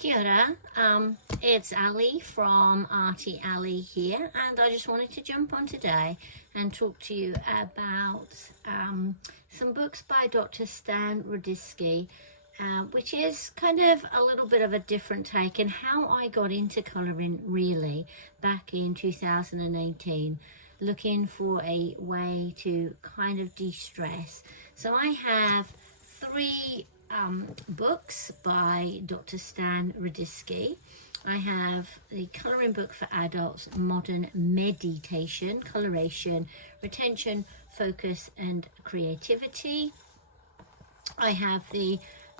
Kia ora. It's Ali from Arty Ali here, and I just wanted to jump on today and talk to you about some books by Dr Stan Rodski, which is kind of a little bit of a different take, and how I got into colouring really back in 2018, looking for a way to kind of de-stress. So I have three books by Dr Stan Rodski. I have the colouring book for adults, Modern Meditation, Coloration, Retention, Focus and Creativity. I have the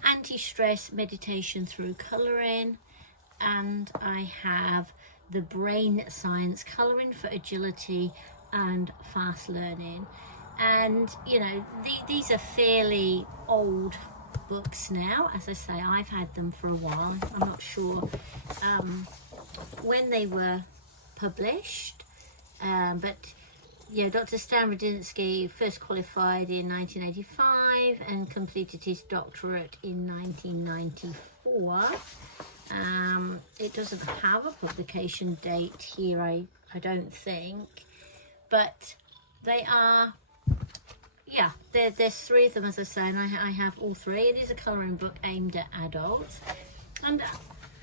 Anti-Stress Meditation Through Colouring, and I have the Brain Science, Colouring for Agility and Fast Learning. And you know, these are fairly old books now. As I say, I've had them for a while. I'm not sure when they were published, but yeah, Dr Stan Rodski first qualified in 1985 and completed his doctorate in 1994. It doesn't have a publication date here, I don't think, but they are, yeah, there's three of them, as I say, and I have all three. It is a colouring book aimed at adults, and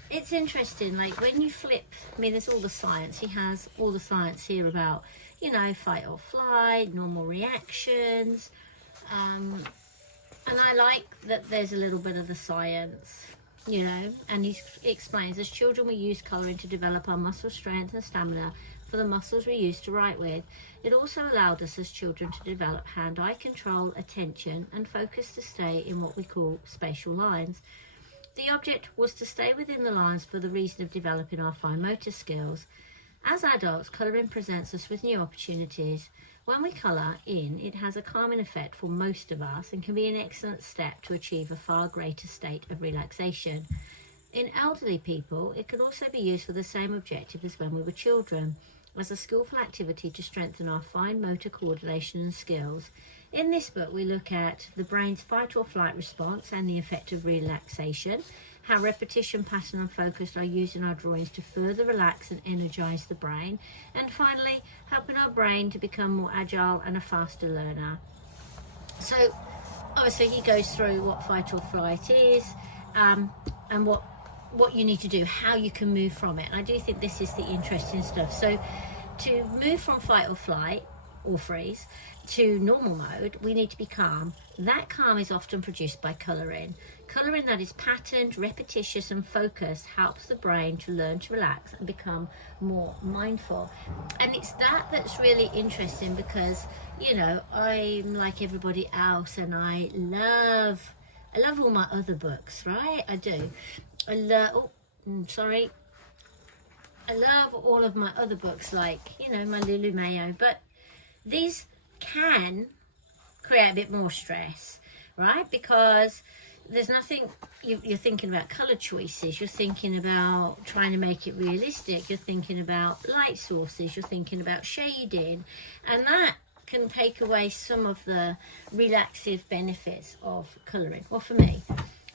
it's interesting, like when you flip, I mean, there's all the science. He has all the science here about, you know, fight or flight, normal reactions, and I like that there's a little bit of the science, you know, and he explains, as children we use colouring to develop our muscle strength and stamina for the muscles we use to write with. It also allowed us as children to develop hand-eye control, attention and focus to stay in what we call spatial lines. The object was to stay within the lines for the reason of developing our fine motor skills. As adults, colouring presents us with new opportunities. When we colour in, it has a calming effect for most of us and can be an excellent step to achieve a far greater state of relaxation. In elderly people, it could also be used for the same objective as when we were children, as a skillful activity to strengthen our fine motor coordination and skills. In this book, we look at the brain's fight or flight response and the effect of relaxation, how repetition, pattern and focus are used in our drawings to further relax and energise the brain, and finally, helping our brain to become more agile and a faster learner. So, obviously, he goes through what fight or flight is, and what you need to do, how you can move from it. And I do think this is the interesting stuff. So to move from fight or flight or freeze to normal mode, we need to be calm. That calm is often produced by colouring. Colouring that is patterned, repetitious and focused helps the brain to learn to relax and become more mindful. And it's that that's really interesting, because, you know, I'm like everybody else and I love all my other books, right? I do. I love all of my other books, like, you know, my Lulu Mayo, but these can create a bit more stress, right? Because there's nothing, you're thinking about colour choices, you're thinking about trying to make it realistic, you're thinking about light sources, you're thinking about shading, and that can take away some of the relaxive benefits of colouring, or for me.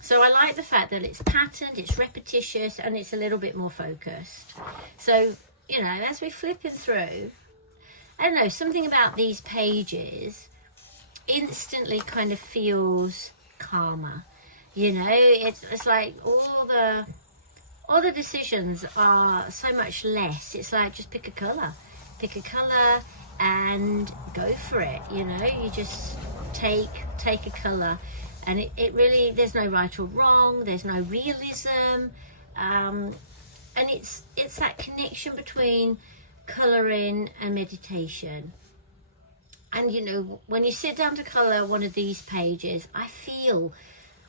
So I like the fact that it's patterned, it's repetitious, and it's a little bit more focused. So, you know, as we're flipping through, I don't know, something about these pages instantly kind of feels calmer. You know, it's like all the decisions are so much less. It's like, just pick a colour and go for it. You know, you just take a colour. And it really, there's no right or wrong, there's no realism, and it's that connection between colouring and meditation. And you know, when you sit down to colour one of these pages, I feel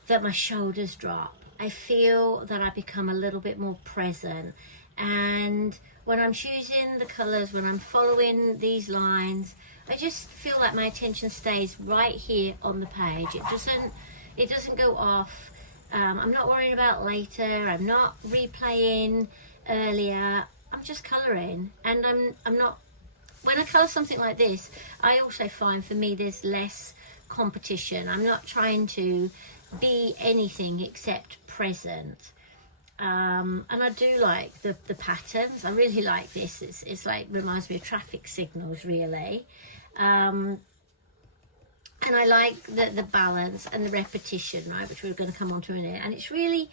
that my shoulders drop. I feel that I become a little bit more present. And when I'm choosing the colours, when I'm following these lines, I just feel like my attention stays right here on the page. It doesn't go off. I'm not worrying about later. I'm not replaying earlier. I'm just colouring, and I'm not. When I colour something like this, I also find, for me, there's less competition. I'm not trying to be anything except present. And I do like the patterns. I really like this. It's like, reminds me of traffic signals, really. And I like the balance and the repetition, right, which we're going to come on to in a minute. And it's really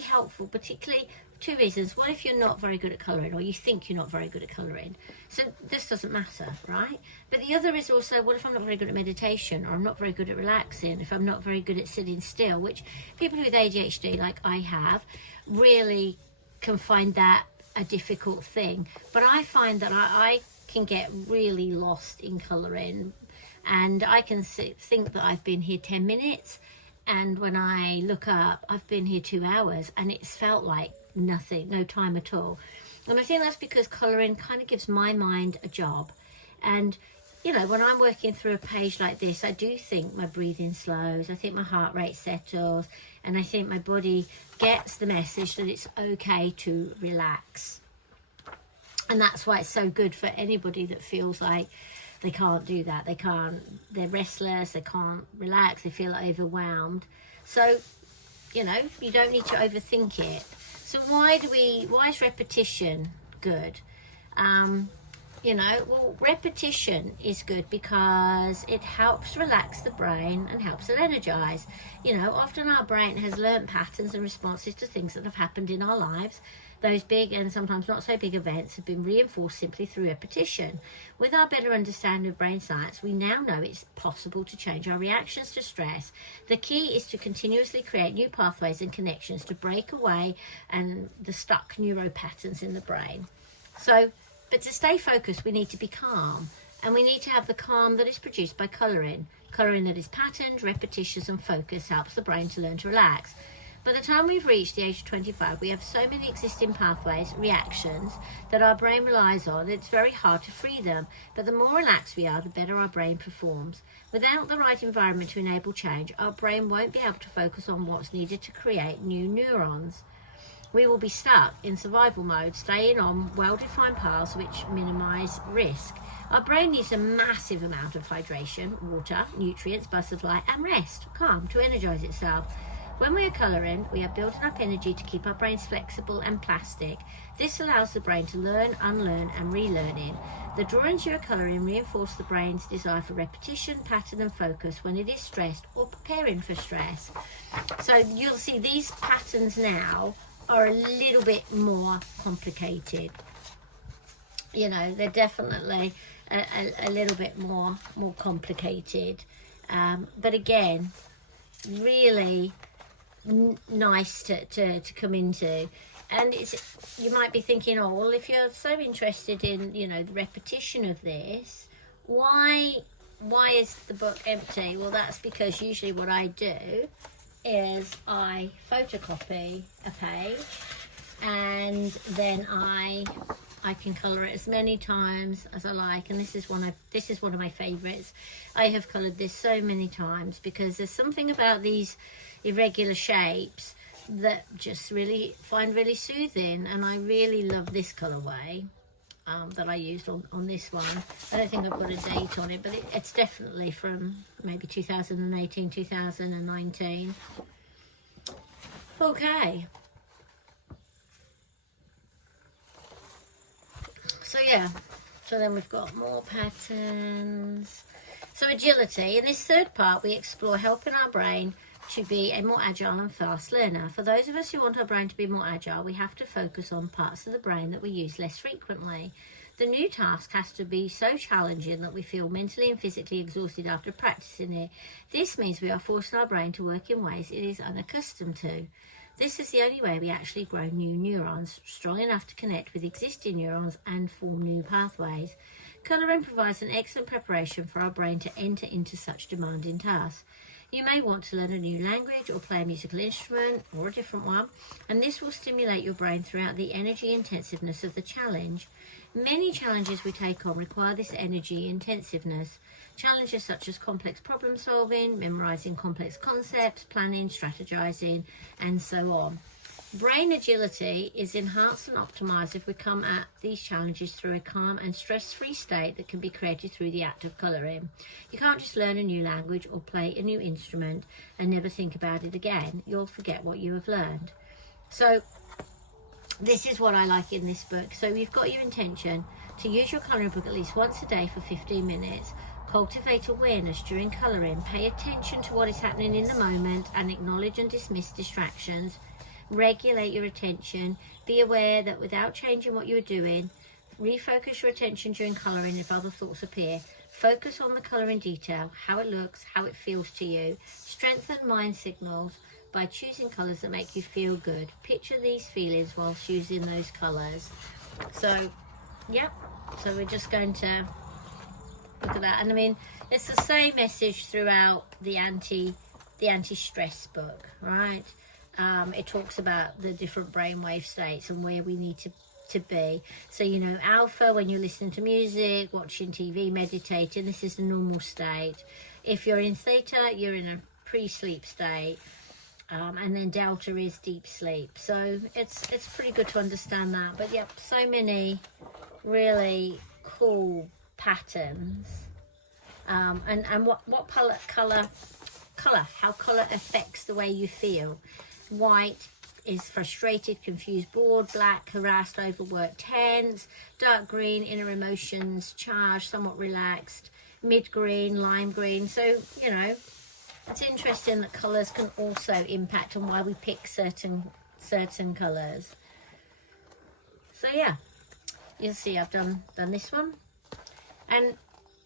helpful, particularly for two reasons. One, if you're not very good at colouring, or you think you're not very good at colouring, so this doesn't matter, right? But the other is also, what if I'm not very good at meditation, or I'm not very good at relaxing, if I'm not very good at sitting still, which people with ADHD, like I have, really can find that a difficult thing. But I find that I can get really lost in colouring, and I can think that I've been here 10 minutes, and when I look up, I've been here 2 hours, and it's felt like nothing, no time at all. And I think that's because colouring kind of gives my mind a job. And, you know, when I'm working through a page like this, I do think my breathing slows, I think my heart rate settles, and I think my body gets the message that it's okay to relax. And that's why it's so good for anybody that feels like they can't do that. They're restless, they can't relax, they feel overwhelmed. So, you know, you don't need to overthink it. So why is repetition good? You know, well, repetition is good because it helps relax the brain and helps it energize. You know, often our brain has learnt patterns and responses to things that have happened in our lives. Those big and sometimes not so big events have been reinforced simply through repetition. With our better understanding of brain science, we now know it's possible to change our reactions to stress. The key is to continuously create new pathways and connections to break away and the stuck neuro patterns in the brain. So, but to stay focused, we need to be calm, and we need to have the calm that is produced by colouring. Colouring that is patterned, repetitious and focused helps the brain to learn to relax. By the time we've reached the age of 25, we have so many existing pathways, reactions, that our brain relies on that it's very hard to free them. But the more relaxed we are, the better our brain performs. Without the right environment to enable change, our brain won't be able to focus on what's needed to create new neurons. We will be stuck in survival mode, staying on well-defined paths which minimise risk. Our brain needs a massive amount of hydration, water, nutrients, blood supply and rest, calm, to energise itself. When we are colouring, we are building up energy to keep our brains flexible and plastic. This allows the brain to learn, unlearn and relearning. The drawings you are colouring reinforce the brain's desire for repetition, pattern and focus when it is stressed or preparing for stress. So you'll see these patterns now are a little bit more complicated. You know, they're definitely a little bit more complicated. But again, really nice to come into. And it's, you might be thinking, oh well, if you're so interested in, you know, the repetition of this, why is the book empty? Well, that's because usually what I do is I photocopy a page, and then I can colour it as many times as I like. And this is one of my favourites. I have coloured this so many times because there's something about these irregular shapes that just really find really soothing, and I really love this colourway that I used on this one. I don't think I've got a date on it, but it's definitely from maybe 2018, 2019. Okay. So yeah, so then we've got more patterns. So agility. In this third part, we explore helping our brain to be a more agile and fast learner. For those of us who want our brain to be more agile, we have to focus on parts of the brain that we use less frequently. The new task has to be so challenging that we feel mentally and physically exhausted after practicing it. This means we are forcing our brain to work in ways it is unaccustomed to. This is the only way we actually grow new neurons, strong enough to connect with existing neurons and form new pathways. Colouring provides an excellent preparation for our brain to enter into such demanding tasks. You may want to learn a new language or play a musical instrument or a different one, and this will stimulate your brain throughout the energy intensiveness of the challenge. Many challenges we take on require this energy intensiveness. Challenges such as complex problem solving, memorising complex concepts, planning, strategizing, and so on. Brain agility is enhanced and optimized if we come at these challenges through a calm and stress-free state that can be created through the act of colouring. You can't just learn a new language or play a new instrument and never think about it again. You'll forget what you have learned. So this is what I like in this book. So you've got your intention to use your colouring book at least once a day for 15 minutes. Cultivate awareness during colouring. Pay attention to what is happening in the moment and acknowledge and dismiss distractions. Regulate your attention. Be aware that without changing what you're doing, refocus your attention during colouring if other thoughts appear. Focus on the colouring detail, how it looks, how it feels to you. Strengthen mind signals by choosing colours that make you feel good. Picture these feelings whilst using those colours. So, yeah, so we're just going to look at that. And I mean, it's the same message throughout the anti-stress book, right? It talks about the different brainwave states and where we need to be. So, you know, alpha, when you're listening to music, watching TV, meditating, this is the normal state. If you're in theta, you're in a pre-sleep state. And then delta is deep sleep. So it's pretty good to understand that. But yep, so many really cool patterns. And what color, how color affects the way you feel. White is frustrated, confused, bored. Black, harassed, overworked, tense. Dark green, inner emotions, charged, somewhat relaxed. Mid green, lime green. So, you know, it's interesting that colours can also impact on why we pick certain colours. So yeah, you'll see I've done this one. And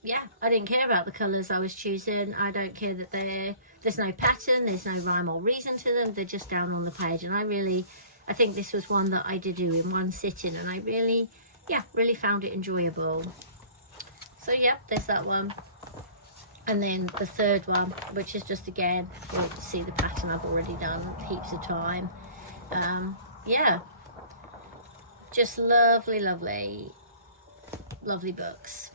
yeah, I didn't care about the colours I was choosing. I don't care that there's no pattern, there's no rhyme or reason to them. They're just down on the page. And I think this was one that I did do in one sitting, and I really found it enjoyable. So yeah, there's that one. And then the third one, which is just, again, you'll see the pattern I've already done heaps of time. Yeah, just lovely, lovely, lovely books.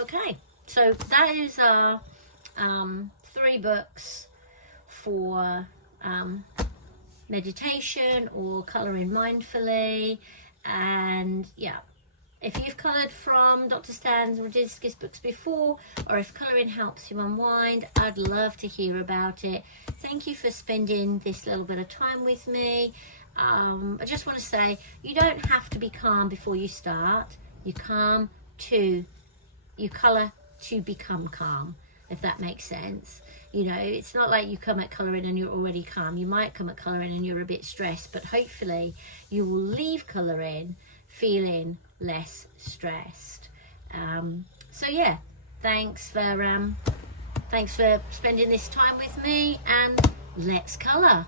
Okay, so those are 3 books for meditation or colouring mindfully. And yeah, if you've coloured from Dr Stan Rodski's books before, or if colouring helps you unwind, I'd love to hear about it. Thank you for spending this little bit of time with me. I just want to say, you don't have to be calm before you start. You colour to become calm, if that makes sense. You know, it's not like you come at colouring and you're already calm. You might come at colouring and you're a bit stressed, but hopefully you will leave colouring feeling less stressed. So yeah, thanks for spending this time with me, and let's colour.